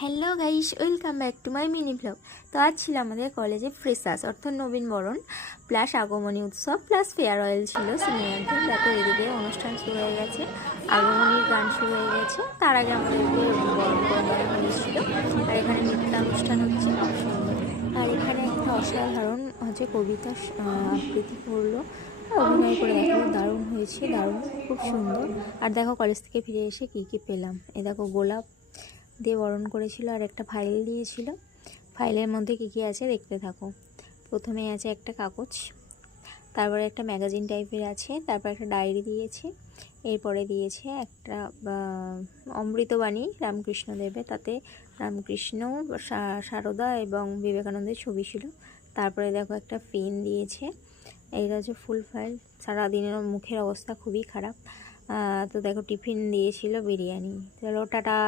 Hello guys, welcome back to my mini blog. তো আজ ছিল আমাদের কলেজে ফ্রেশার্স অর্থাৎ নবীন বরণ প্লাস আগমনী উৎসব প্লাস ফেয়ারওয়েল ছিল সিনিয়রদের। দেখো এদিকে অনুষ্ঠান শুরু হয়ে গেছে, আগমনীর গান শুরু হয়ে গেছে, তার আগে আমাদেরকে বরণ করে নেওয়া হয়েছিল। আর এখানে নৃত্যানুষ্ঠান হচ্ছে, আর এখানে একটা অসাধারণ হচ্ছে কবিতা আবৃত্তি করলো, অভিনয় করে দেখালো, দারুণ হয়েছে, দারুণ, খুব সুন্দর। আর দেখো কলেজ থেকে ফিরে এসে কি কি পেলাম, এ দেখো গোলাপ দিয়ে বরণ করেছিল আর একটা ফাইল দিয়েছিল। ফাইলের মধ্যে কী কী আছে দেখতে থাকো। প্রথমে আছে একটা কাগজ, তারপরে একটা ম্যাগাজিন টাইপের আছে, তারপর একটা ডায়েরি দিয়েছে, এরপরে দিয়েছে একটা অমৃতবাণী রামকৃষ্ণদেবের, তাতে রামকৃষ্ণ, সারদা এবং বিবেকানন্দের ছবি ছিল। তারপরে দেখো একটা পেন দিয়েছে, এইটা হচ্ছে ফুল ফাইল। সারাদিনের মুখের অবস্থা খুবই খারাপ। তো দেখো টিফিন দিয়েছিল বিরিয়ানি। চলো টাটা।